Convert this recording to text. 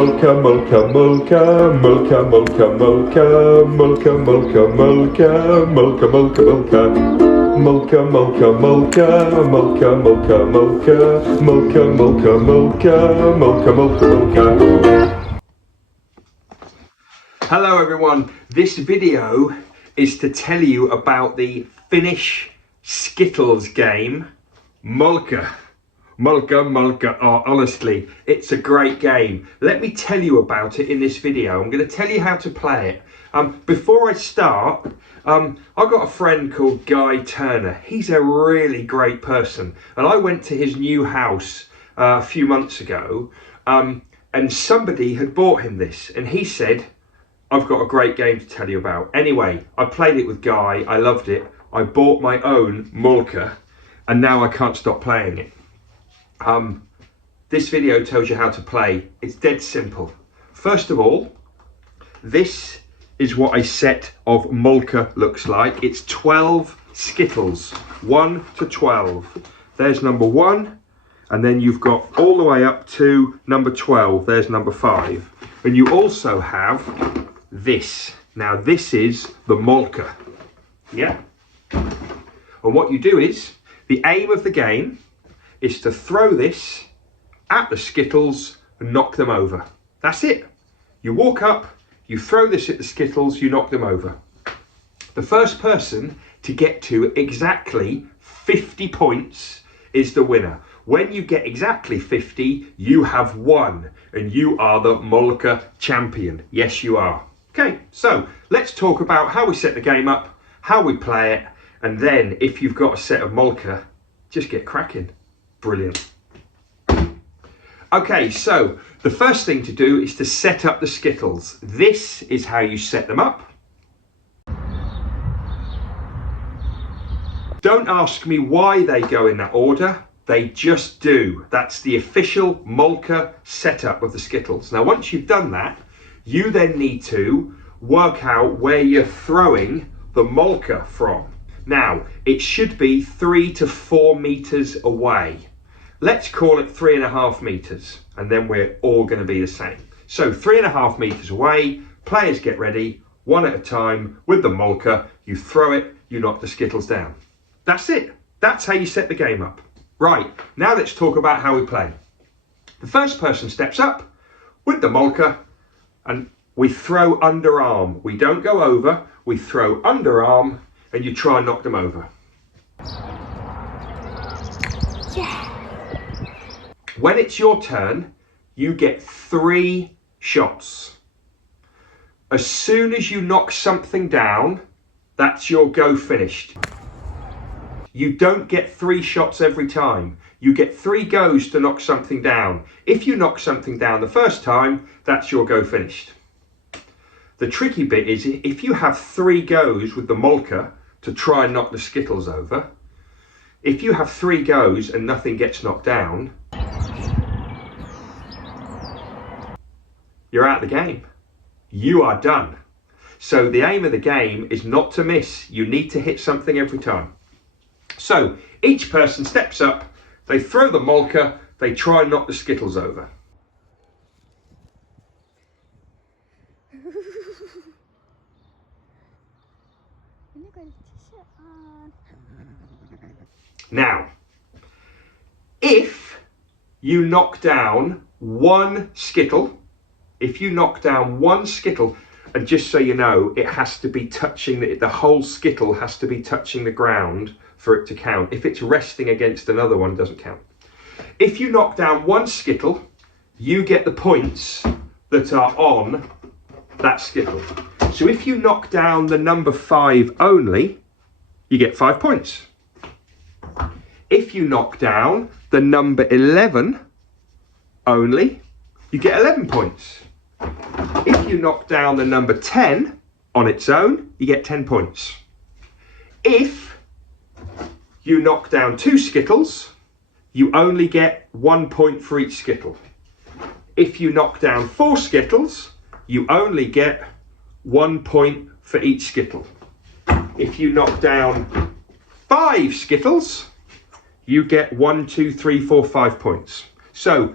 Molkka, Molkka, Molkka, Molkka, Molkka, Molkka, Molkka, Molkka, Molkka, Molkka, Molkka, Molkka. Molkka, Molkka, Molkka, Molkka, Molkka, Molkka, Molkka, Molkka, Molkka, Molkka, Molkka, Molkka. Hello everyone, this video is to tell you about the Finnish Skittles game, Molkky. Molkky, oh, honestly, it's a great game. Let me tell you about it in this video. I'm going to tell you how to play it. Before I start, I've got a friend called Guy Turner. He's a really great person. And I went to his new house a few months ago, and somebody had bought him this. And he said, I've got a great game to tell you about. Anyway, I played it with Guy. I loved it. I bought my own Molkky, and now I can't stop playing it. This video tells you how to play. It's dead simple. First of all, this is what a set of Molkky looks like. It's 12 Skittles, 1 to 12. There's number 1, and then you've got all the way up to number 12. There's number 5. And you also have this. Now this is the Molkky. Yeah. And what you do is, the aim of the game is to throw this at the Skittles and knock them over. That's it. You walk up, you throw this at the Skittles, you knock them over. The first person to get to exactly 50 points is the winner. When you get exactly 50, you have won, and you are the Molkky champion. Yes, you are. Okay, so let's talk about how we set the game up, how we play it, and then if you've got a set of Molkky, just get cracking. Brilliant. Okay, so the first thing to do is to set up the Skittles. This is how you set them up. Don't ask me why they go in that order. They just do. That's the official Molkky setup of the Skittles. Now, once you've done that, you then need to work out where you're throwing the Molkky from. Now, it should be 3 to 4 meters away. Let's call it 3.5 meters, and then we're all going to be the same. So 3.5 meters away, players get ready, one at a time with the Molkky. You throw it, you knock the Skittles down. That's it. That's how you set the game up. Right, now let's talk about how we play. The first person steps up with the Molkky, and we throw underarm. We don't go over, we throw underarm, and you try and knock them over. Yeah. When it's your turn, you get 3 shots. As soon as you knock something down, that's your go finished. You don't get 3 shots every time. You get 3 goes to knock something down. If you knock something down the first time, that's your go finished. The tricky bit is if you have 3 goes with the Molkky to try and knock the Skittles over, if you have 3 goes and nothing gets knocked down, you're out of the game. You are done. So the aim of the game is not to miss. You need to hit something every time. So each person steps up, they throw the Molkky, they try and knock the Skittles over. Now, if you knock down one Skittle, and just so you know, it has to be touching, the whole Skittle has to be touching the ground for it to count. If it's resting against another one, it doesn't count. If you knock down one Skittle, you get the points that are on that Skittle. So if you knock down the number 5 only, you get 5 points. If you knock down the number 11 only, you get 11 points. If you knock down the number 10 on its own, you get 10 points. If you knock down 2 Skittles, you only get 1 point for each Skittle. If you knock down 4 Skittles, you only get 1 point for each Skittle. If you knock down 5 Skittles, you get 1, 2, 3, 4, 5 points. So